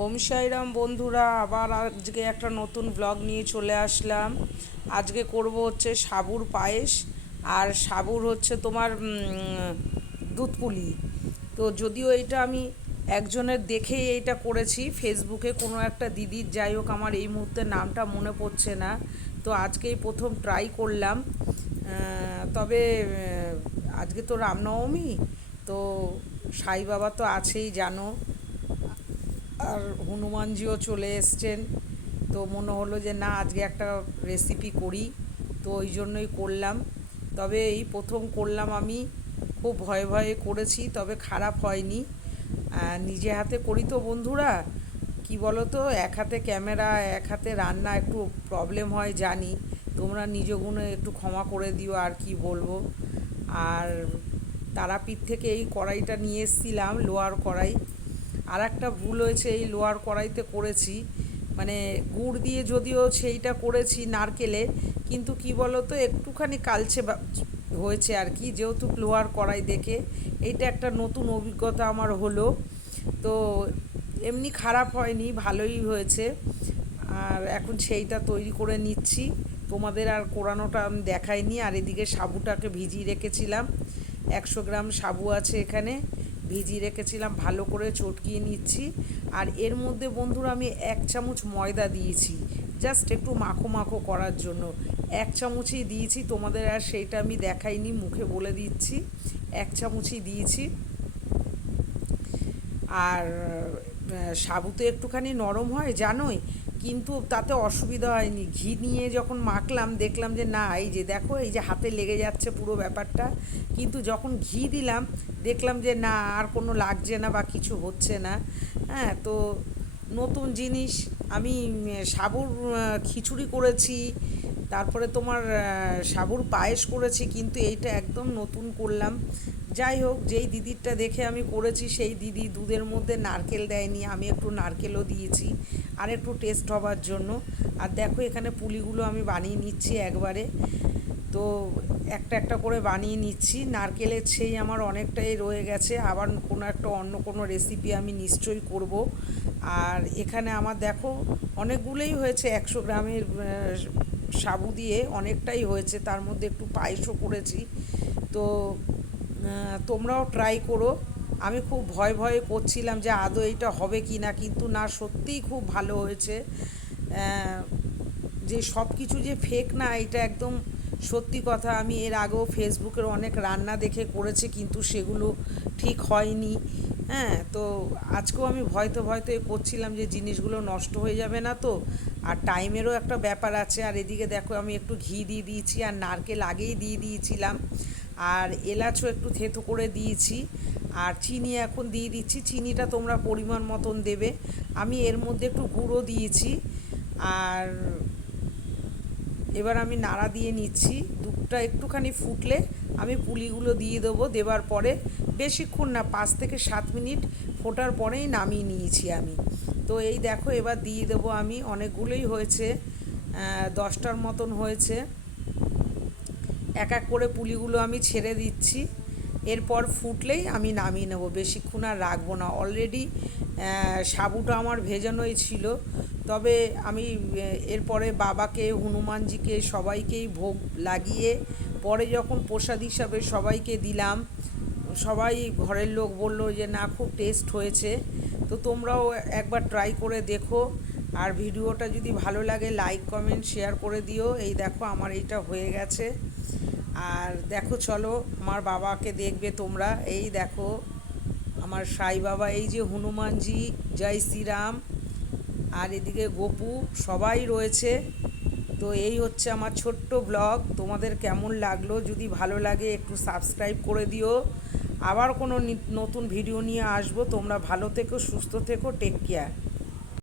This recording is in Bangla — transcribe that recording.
ওম সাইরাম বন্ধুরা আবার আজকে একটা নতুন ব্লগ নিয়ে চলে আসলাম। আজকে করব হচ্ছে সাবুর পায়েস আর সাবুর হচ্ছে তোমার উম, দুধ পুলি। তো যদিও এটা আমি একজনের দেখেই এইটা করেছি ফেসবুকে কোনো একটা দিদির যাই হোক আমার এই মুহূর্তে নামটা মনে পড়ছে না। তো আজকেই প্রথম ট্রাই করলাম। তবে আজকে তো রামনবমী তো সাই বাবা তো আছেই জানো। আর হনুমানজিও চলে এসছেন। তো মনে হলো যে না, আজকে একটা রেসিপি করি। তো ওই জন্যই করলাম। তবে এই প্রথম করলাম আমি, খুব ভয়ে ভয়ে করেছি, তবে খারাপ হয়নি। নিজে হাতে করি তো বন্ধুরা। কি বলো তো এক হাতে ক্যামেরা, এক হাতে রান্না একটু প্রবলেম হয়, জানি। তোমরা নিজ গুণে একটু ক্ষমা করে দিও, আর কি বলব। আর তারাপীঠ থেকে এই কড়াইটা নিয়ে এসেছিলাম, লোয়ার কড়াই। আর একটা ভুল হয়েছে, এই লোয়ার কড়াইতে করেছি। মানে গুড় দিয়ে যদিও সেইটা করেছি নারকেলে, কিন্তু কি বলো তো একটুখানি কালচে বা- হয়েছে আর কি, যেহেতু লোয়ার কড়াই দেখে। এইটা একটা নতুন অভিজ্ঞতা আমার হলো। তো এমনি খারাপ হয়নি, ভালোই হয়েছে। আর এখন সেইটা তৈরি করে নিচ্ছি। তোমাদের আর কোরানোটা আমি দেখাইনি, আর এদিকে সাবুটাকে ভিজিয়ে রেখেছিলাম। একশো গ্রাম সাবু আছে এখানে। ভিজিয়ে রেখেছিলাম, ভালো করে চটকিয়ে নিচ্ছি। আর এর মধ্যে বন্ধুরা আমি এক চামচ ময়দা দিয়েছি, জাস্ট একটু মাখো মাখো করার জন্য। এক চামচই দিয়েছি, তোমাদের আর সেইটা আমি দেখাইনি, মুখে বলে দিচ্ছি। এক চামচই দিয়েছি। আর সাবু তো একটুখানি নরম হয়, জানোই? কিন্তু তাতে অসুবিধা হয়নি। ঘি নিয়ে যখন মাখলাম, দেখলাম যে না, এই যে দেখো, এই যে হাতে লেগে যাচ্ছে পুরো ব্যাপারটা। কিন্তু যখন ঘি দিলাম, দেখলাম যে না, আর কোনো লাগছে না বা কিছু হচ্ছে না। হ্যাঁ তো নতুন জিনিস, আমি সাবুর খিচুড়ি করেছি তারপরে তোমার সাবুর পায়েস করেছি, কিন্তু এইটা একদম নতুন করলাম। যাই হোক, যেই দিদিরটা দেখে আমি করেছি, সেই দিদি দুধের মধ্যে নারকেল দেয়নি, আমি একটু নারকেলও দিয়েছি, আর একটু টেস্ট হবার জন্য। আর দেখো, এখানে পুলিগুলো আমি বানিয়ে নিচ্ছি একবারে। তো একটা একটা করে বানিয়ে নিচ্ছি। নারকেলের সেই আমার অনেকটাই রয়ে গেছে। আবার কোনো একটা অন্য কোনো রেসিপি আমি নিশ্চয়ই করব। আর এখানে আমার দেখো, অনেকগুলোই হয়েছে। একশো গ্রামের সাবু দিয়ে অনেকটাই হয়েছে, তার মধ্যে একটু পায়েসও করেছি। তো তোমরাও ট্রাই করো। আমি খুব ভয় ভয়ে করছিলাম যে আদৌ এইটা হবে কি না, কিন্তু না, সত্যিই খুব ভালো হয়েছে। যে সব কিছু যে ফেক না, এটা একদম সত্যি কথা। আমি এর আগেও ফেসবুকের অনেক রান্না দেখে করেছি, কিন্তু সেগুলো ঠিক হয়নি। হ্যাঁ তো আজকেও আমি ভয়তে ভয়তে করছিলাম যে জিনিসগুলো নষ্ট হয়ে যাবে না তো। আর টাইমেরও একটা ব্যাপার আছে, আর এদিকে দেখো আমি একটু ঘি দিয়ে দিয়েছি আর নারকেল আগেই দিয়ে দিয়েছিলাম। আর এলাচও একটু থেতো করে দিয়েছি, আর চিনি এখন দিয়ে দিচ্ছি, চিনিটা তোমরা পরিমাণ মতন দেবে। আমি এর মধ্যে একটু গুঁড়ো দিয়েছি, আর এবার আমি নাড়া দিয়ে নিচ্ছি, দুধটা একটুখানি ফুটলে আমি পুলিগুলো দিয়ে দেবো দেবার পরে। বেশিক্ষণ না, পাঁচ থেকে সাত মিনিট ফোটার পরেই নামিয়ে নিয়েছি আমি। তো এই দেখো, এবার দিয়ে দেবো আমি। অনেকগুলোই হয়েছে দশটার মতন হয়েছে। এক এক করে পুলিগুলো আমি ছেড়ে দিচ্ছি। এরপর ফুটলেই আমি নামিয়ে নেব। বেশিক্ষণ আর রাখব না। অলরেডি সাবুটা আমার ভেজানোই ছিল। তবে আমি এরপরে বাবাকে, হনুমানজিকে, সবাইকেই ভোগ লাগিয়ে, পরে যখন প্রসাদ হিসাবে সবাইকে দিলাম সবাই ঘরের লোক বলল যে, না, খুব টেস্ট হয়েছে। তো তোমরাও একবার ট্রাই করে দেখো। আর ভিডিওটা যদি ভালো লাগে লাইক কমেন্ট শেয়ার করে দিও। এই দেখো, আমার এইটা হয়ে গেছে। আর দেখো, চলো, আমার বাবাকে দেখবে তোমরা। এই দেখো, আমার সাই বাবা, এই যে হনুমানজি, জয় শ্রীরাম। আর এদিকে গোপু, সবাই রয়েছে। তো এই হচ্ছে আমার ছোট্ট ব্লগ তোমাদের কেমন লাগল? যদি ভালো লাগে, একটু সাবস্ক্রাইব করে দিও। আবার কোনো নতুন ভিডিও নিয়ে আসব। তোমরা ভালো থেকো সুস্থ থেকো টেক কেয়ার